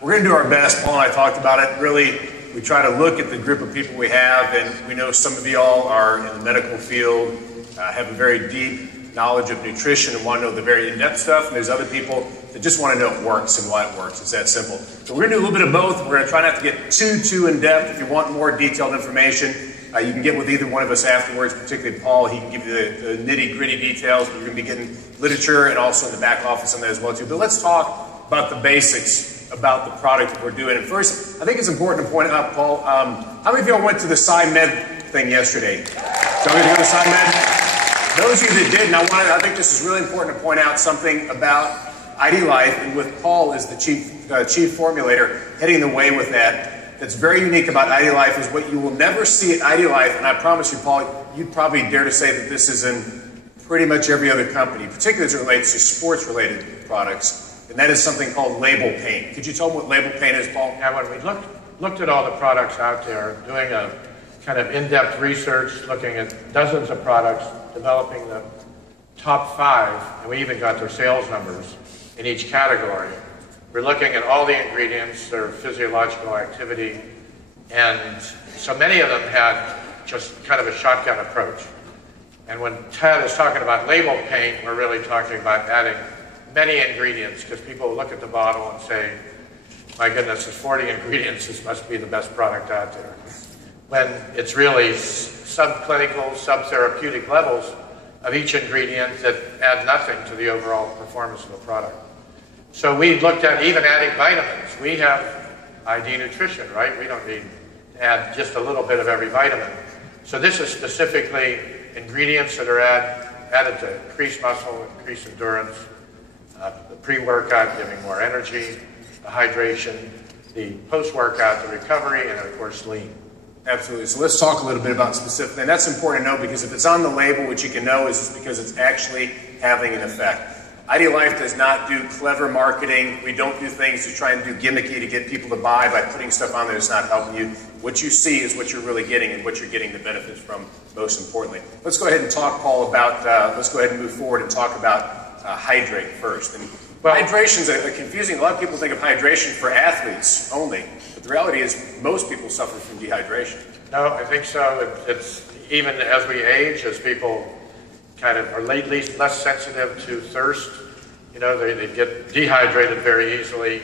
We're going to do our best. Paul and I talked about it. Really, we try to look at the group of people we have, and we know some of you all are in the medical field, have a very deep knowledge of nutrition and want to know the very in-depth stuff, and there's other people that just want to know it works and why it works. It's that simple. So we're going to do a little bit of both. We're going to try not to get too in-depth. If you want more detailed information, you can get with either one of us afterwards, particularly Paul. He can give you the nitty-gritty details. We're going to be getting literature and also in the back office on that as well too. But let's talk about the basics about the product that we're doing. And first, I think it's important to point out, Paul, how many of y'all went to the SciMed thing yesterday? Somebody go to SciMed? Those of you that didn't, I think this is really important to point out something about ID Life, and with Paul as the chief formulator heading the way with that. That's very unique about ID Life is what you will never see at ID Life, and I promise you, Paul, you'd probably dare to say that this is in pretty much every other company, particularly as it relates to sports-related products. And that is something called label paint. Could you tell them what label paint is, Paul? Yeah, when we looked at all the products out there, doing a kind of in-depth research, looking at dozens of products, developing the top 5, and we even got their sales numbers in each category. We're looking at all the ingredients, their physiological activity, and so many of them had just kind of a shotgun approach. And when Ted is talking about label paint, we're really talking about adding many ingredients, because people look at the bottle and say, my goodness, there's 40 ingredients, this must be the best product out there. When it's really subclinical, subtherapeutic levels of each ingredient that add nothing to the overall performance of the product. So we looked at even adding vitamins. We have ID Nutrition, right? We don't need to add just a little bit of every vitamin. So this is specifically ingredients that are added to increase muscle, increase endurance, the pre-workout giving more energy, the hydration, the post-workout, the recovery, and of course lean. Absolutely. So let's talk a little bit about specifically, and that's important to know because if it's on the label, what you can know is because it's actually having an effect. ID Life does not do clever marketing. We don't do things to try and do gimmicky to get people to buy by putting stuff on there that's not helping you. What you see is what you're really getting and what you're getting the benefits from most importantly. Let's go ahead and talk, Paul, about, let's go ahead and move forward and talk about hydrate first. And hydration is a confusing. A lot of people think of hydration for athletes only, but the reality is most people suffer from dehydration. No, I think so. It's even as we age, as people kind of are lately less sensitive to thirst. You know, they get dehydrated very easily.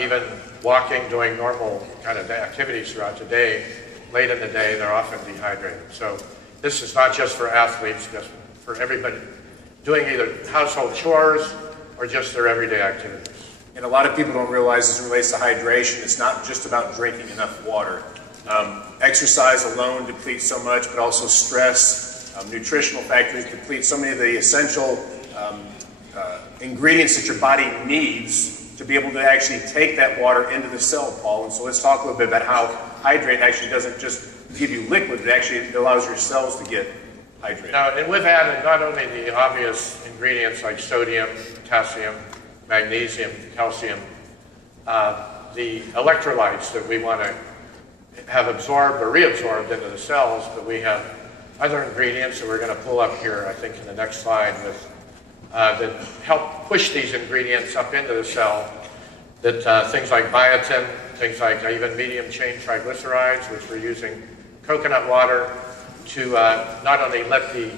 Even walking, doing normal kind of activities throughout the day, late in the day, they're often dehydrated. So this is not just for athletes, just for everybody doing either household chores or just their everyday activities. And a lot of people don't realize as it relates to hydration, it's not just about drinking enough water. Exercise alone depletes so much, but also stress, nutritional factors deplete so many of the essential ingredients that your body needs to be able to actually take that water into the cell, Paul. And so let's talk a little bit about how hydrate actually doesn't just give you liquid, it actually allows your cells to get hydrated. Now, and we've added not only the obvious ingredients like sodium, potassium, magnesium, calcium, the electrolytes that we want to have absorbed or reabsorbed into the cells, but we have other ingredients that we're going to pull up here, I think, in the next slide, with, that help push these ingredients up into the cell. That things like biotin, things like even medium-chain triglycerides, which we're using coconut water to not only let the